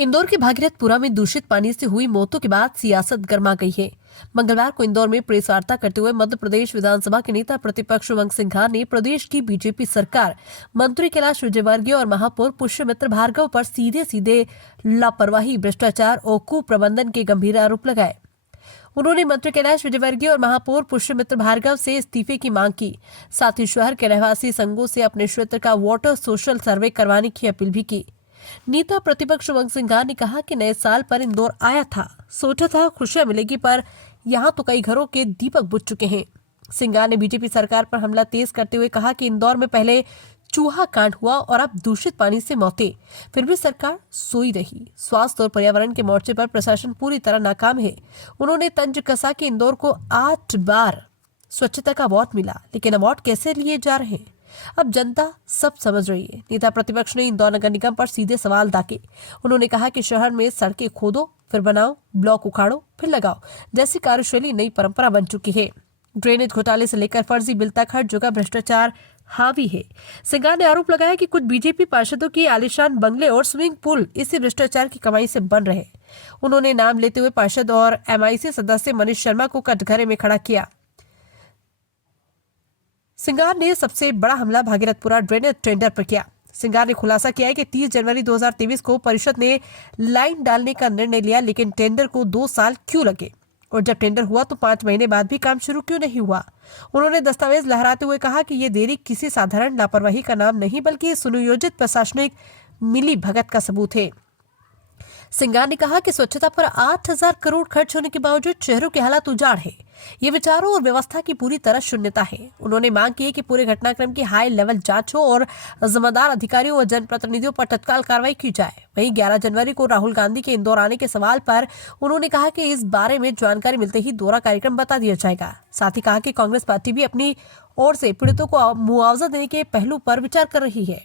इंदौर के भागीरथपुरा में दूषित पानी से हुई मौतों के बाद सियासत गर्मा गई है। मंगलवार को इंदौर में प्रेस वार्ता करते हुए मध्य प्रदेश विधानसभा के नेता प्रतिपक्ष उमंग सिंघार ने प्रदेश की बीजेपी सरकार, मंत्री कैलाश विजयवर्गीय और महापौर पुष्यमित्र भार्गव पर सीधे सीधे लापरवाही, भ्रष्टाचार और कुप्रबंधन के गंभीर आरोप लगाए। उन्होंने मंत्री कैलाश विजयवर्गीय और महापौर पुष्यमित्र भार्गव से इस्तीफे की मांग की। साथ ही शहर के रहवासी संघों से अपने क्षेत्र का वाटर सोशल सर्वे करवाने की अपील भी की। नेता प्रतिपक्ष उमंग सिंघार ने कहा कि नए साल पर इंदौर आया था, सोचा था खुशियां मिलेगी, पर यहां तो कई घरों के दीपक बुझ चुके हैं। सिंघार ने बीजेपी सरकार पर हमला तेज करते हुए कहा कि इंदौर में पहले चूहा कांड हुआ और अब दूषित पानी से मौतें, फिर भी सरकार सोई रही। स्वास्थ्य और पर्यावरण के मोर्चे पर प्रशासन पूरी तरह नाकाम है। उन्होंने तंज कसा कि इंदौर को 8 बार स्वच्छता का अवार्ड मिला, लेकिन अवार्ड कैसे लिए जा रहे हैं, अब जनता सब समझ रही है। नेता प्रतिपक्ष ने इंदौर नगर निगम पर सीधे सवाल दागे। उन्होंने कहा कि शहर में सड़कें खोदो फिर बनाओ, ब्लॉक उखाड़ो फिर लगाओ जैसी कार्यशैली नई परंपरा बन चुकी है। ड्रेनेज घोटाले से लेकर फर्जी बिल तक हर जगह भ्रष्टाचार हावी है। सिंघार ने आरोप लगाया कि कुछ बीजेपी पार्षदों की आलीशान बंगले और स्विमिंग पूल इसी भ्रष्टाचार की कमाई से बन रहे। उन्होंने नाम लेते हुए पार्षद और MIC सदस्य मनीष शर्मा को कटघरे में खड़ा किया। सिंघार ने सबसे बड़ा हमला भागीरथपुरा ड्रेनेज टेंडर पर किया। सिंघार ने खुलासा किया है कि 30 जनवरी 2023 को परिषद ने लाइन डालने का निर्णय लिया, लेकिन टेंडर को 2 साल क्यों लगे और जब टेंडर हुआ तो 5 महीने बाद भी काम शुरू क्यों नहीं हुआ। उन्होंने दस्तावेज लहराते हुए कहा कि ये देरी किसी साधारण लापरवाही का नाम नहीं, बल्कि सुनियोजित प्रशासनिक मिली भगत का सबूत है। सिंघार ने कहा कि स्वच्छता पर 8000 करोड़ खर्च होने के बावजूद शहरों के हालात उजाड़ है। ये विचारों और व्यवस्था की पूरी तरह शून्यता है। उन्होंने मांग की है कि पूरे घटनाक्रम की हाई लेवल जांच हो और जिम्मेदार अधिकारियों और जनप्रतिनिधियों पर तत्काल कार्रवाई की जाए। वहीं 11 जनवरी को राहुल गांधी के इंदौर आने के सवाल पर उन्होंने कहा कि इस बारे में जानकारी मिलते ही दौरा कार्यक्रम बता दिया जाएगा। साथ ही कहा कि कांग्रेस पार्टी भी अपनी ओर से पीड़ितों को मुआवजा देने के पहलू पर विचार कर रही है।